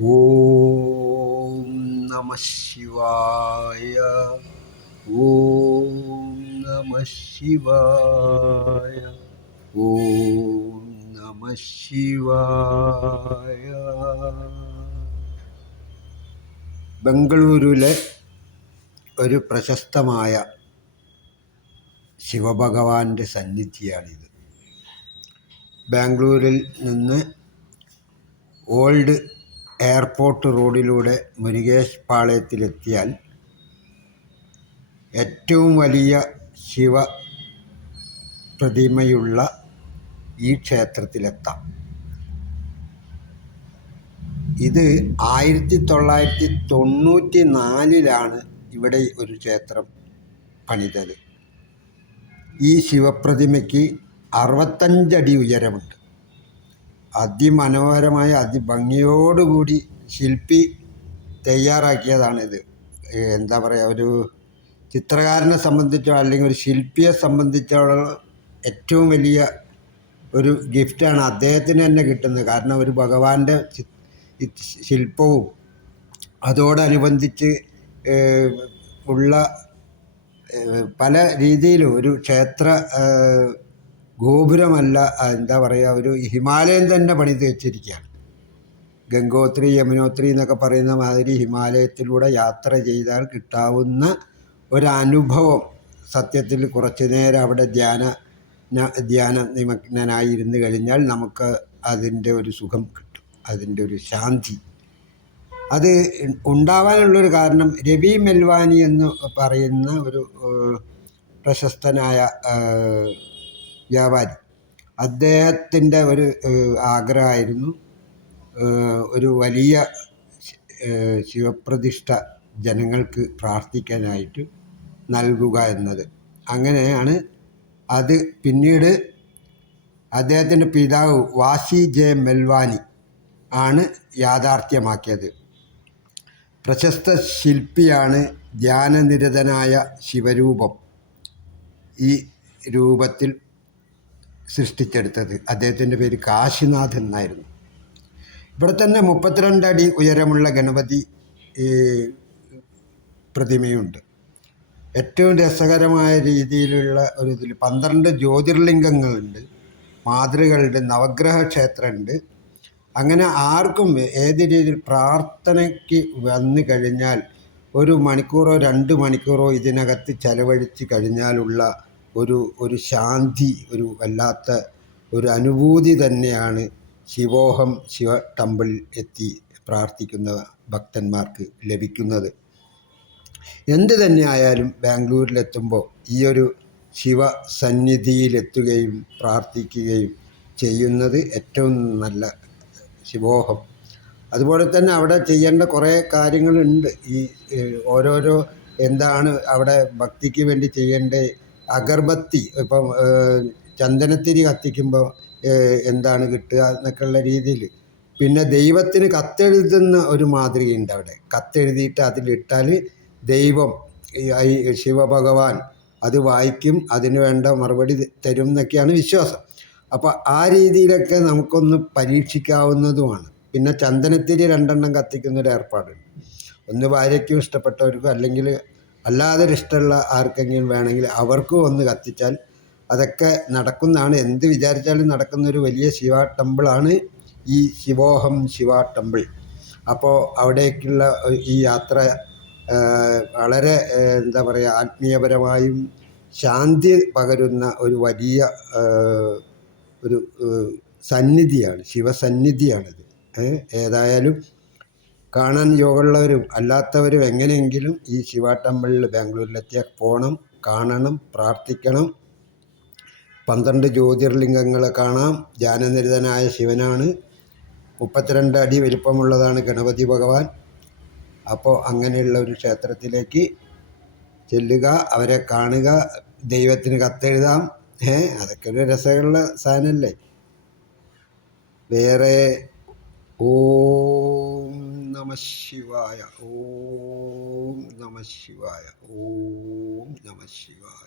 ഓം നമ ശിവായ. ഓം നമ ശിവായ. ഓം നമ ശിവായ. ബംഗളൂരുവിലെ ഒരു പ്രശസ്തമായ ശിവഭഗവാന്റെ സന്നിധിയാണിത്. ബാംഗ്ലൂരിൽ നിന്ന് ഓൾഡ് എയർപോർട്ട് റോഡിലൂടെ മുരുകേശ് പാളയത്തിലെത്തിയാൽ ഏറ്റവും വലിയ ശിവ പ്രതിമയുള്ള ഈ ക്ഷേത്രത്തിലെത്താം. ഇത് 1994 ഇവിടെ ഒരു ക്ഷേത്രം പണിതത്. ഈ ശിവപ്രതിമയ്ക്ക് 65 അടി ഉയരമുണ്ട്. അതിമനോഹരമായ അതിഭംഗിയോടുകൂടി ശില്പി തയ്യാറാക്കിയതാണിത്. എന്താ പറയുക, ഒരു ചിത്രകാരനെ സംബന്ധിച്ചോ അല്ലെങ്കിൽ ഒരു ശില്പിയെ സംബന്ധിച്ചോളം ഏറ്റവും വലിയ ഒരു ഗിഫ്റ്റാണ് അദ്ദേഹത്തിന് തന്നെ കിട്ടുന്നത്. കാരണം ഒരു ഭഗവാന്റെ ശില്പവും അതോടനുബന്ധിച്ച് ഉള്ള പല രീതിയിലും ഒരു ക്ഷേത്ര ഗോപുരമല്ല, എന്താ പറയുക, ഒരു ഹിമാലയം തന്നെ പണിത് വെച്ചിരിക്കുകയാണ്. ഗംഗോത്രി യമുനോത്രി എന്നൊക്കെ പറയുന്ന മാതിരി ഹിമാലയത്തിലൂടെ യാത്ര ചെയ്താൽ കിട്ടാവുന്ന ഒരനുഭവം. സത്യത്തിൽ കുറച്ചു നേരം അവിടെ ധ്യാന നിമഗ്നനായിരുന്നു കഴിഞ്ഞാൽ നമുക്ക് അതിൻ്റെ ഒരു സുഖം കിട്ടും, അതിൻ്റെ ഒരു ശാന്തി. അത് ഉണ്ടാവാനുള്ളൊരു കാരണം രവി മെൽവാനി എന്ന് പറയുന്ന ഒരു പ്രശസ്തനായ വ്യാപാരി, അദ്ദേഹത്തിൻ്റെ ഒരു ആഗ്രഹമായിരുന്നു ഒരു വലിയ ശിവപ്രതിഷ്ഠ ജനങ്ങൾക്ക് പ്രാർത്ഥിക്കാനായിട്ട് നൽകുക എന്നത്. അങ്ങനെയാണ് അത് പിന്നീട് അദ്ദേഹത്തിൻ്റെ പിതാവ് വാസി ജെ മെൽവാനി ആണ് യാഥാർത്ഥ്യമാക്കിയത്. പ്രശസ്ത ശില്പിയാണ് ധ്യാനനിരതനായ ശിവരൂപം ഈ രൂപത്തിൽ സൃഷ്ടിച്ചെടുത്തത്. അദ്ദേഹത്തിൻ്റെ പേര് കാശിനാഥ് എന്നായിരുന്നു. ഇവിടെ തന്നെ 32 അടി ഉയരമുള്ള ഗണപതി പ്രതിമയുണ്ട്. ഏറ്റവും രസകരമായ രീതിയിലുള്ള ഒരു ഇതിൽ 12 ജ്യോതിർലിംഗങ്ങളുണ്ട്, മാതൃകളുണ്ട്, നവഗ്രഹ ക്ഷേത്രമുണ്ട്. അങ്ങനെ ആർക്കും ഏത് രീതിയിൽ പ്രാർത്ഥനയ്ക്ക് വന്നു കഴിഞ്ഞാൽ 1 മണിക്കൂറോ 2 മണിക്കൂറോ ഇതിനകത്ത് ചെലവഴിച്ച് കഴിഞ്ഞാലുള്ള ഒരു ശാന്തി, ഒരു വല്ലാത്ത ഒരു അനുഭൂതി തന്നെയാണ് ശിവോഹം ശിവ ടെമ്പിളിൽ എത്തി പ്രാർത്ഥിക്കുന്ന ഭക്തന്മാർക്ക് ലഭിക്കുന്നത്. എന്ത് തന്നെയായാലും ബാംഗ്ലൂരിലെത്തുമ്പോൾ ഈ ഒരു ശിവസന്നിധിയിലെത്തുകയും പ്രാർത്ഥിക്കുകയും ചെയ്യുന്നത് ഏറ്റവും നല്ല ശിവോഹം. അതുപോലെ തന്നെ അവിടെ ചെയ്യേണ്ട കുറേ കാര്യങ്ങളുണ്ട്. ഈ ഓരോരോ എന്താണ് അവിടെ ഭക്തിക്ക് വേണ്ടി ചെയ്യേണ്ട, അഗർബത്തി, ഇപ്പം ചന്ദനത്തിരി കത്തിക്കുമ്പോൾ എന്താണ് കിട്ടുക എന്നൊക്കെയുള്ള രീതിയിൽ. പിന്നെ ദൈവത്തിന് കത്തെഴുതുന്ന ഒരു മാതൃകയുണ്ട്. അവിടെ കത്തെഴുതിയിട്ട് അതിലിട്ടാൽ ദൈവം, ഈ ശിവഭഗവാൻ അത് വായിക്കും, അതിന് വേണ്ട മറുപടി തരും എന്നൊക്കെയാണ് വിശ്വാസം. അപ്പോൾ ആ രീതിയിലൊക്കെ നമുക്കൊന്ന് പരീക്ഷിക്കാവുന്നതുമാണ്. പിന്നെ ചന്ദനത്തിരി 2 കത്തിക്കുന്നൊരു ഏർപ്പാടുണ്ട്. ഒന്ന് ഭാര്യയ്ക്കും ഇഷ്ടപ്പെട്ടവർക്കും അല്ലെങ്കിൽ അല്ലാതെ ഇഷ്ടമുള്ള ആർക്കെങ്കിലും വേണമെങ്കിൽ അവർക്കും ഒന്ന് കത്തിച്ചാൽ അതൊക്കെ നടക്കുന്നതാണ്. എന്ത് വിചാരിച്ചാലും നടക്കുന്നൊരു വലിയ ശിവ ടെമ്പിളാണ് ഈ ശിവോഹം ശിവ ടെമ്പിൾ. അപ്പോൾ അവിടേക്കുള്ള ഈ യാത്ര വളരെ എന്താ പറയുക, ആത്മീയപരമായും ശാന്തി പകരുന്ന ഒരു വലിയ ഒരു സന്നിധിയാണ്, ശിവസന്നിധിയാണിത്. ഏതായാലും കാണാൻ യോഗമുള്ളവരും അല്ലാത്തവരും എങ്ങനെയെങ്കിലും ഈ ശിവ ടെമ്പിളിൽ ബാംഗ്ലൂരിലെത്തിയാൽ പോകണം, കാണണം, പ്രാർത്ഥിക്കണം. 12 ജ്യോതിർലിംഗങ്ങളെ കാണാം. ധ്യാനനിരതനായ ശിവനാണ്. 32 അടി വലിപ്പമുള്ളതാണ് ഗണപതി ഭഗവാൻ. അപ്പോൾ അങ്ങനെയുള്ള ഒരു ക്ഷേത്രത്തിലേക്ക് ചെല്ലുക, അവരെ കാണുക, ദൈവത്തിന് കത്തെഴുതാം. അതൊക്കെ ഒരു രസമുള്ള സാധനമല്ലേ. വേറെ ഓം നമ ശിവായ. ഓം നമ ശിവായ. ഓം നമ ശിവായ.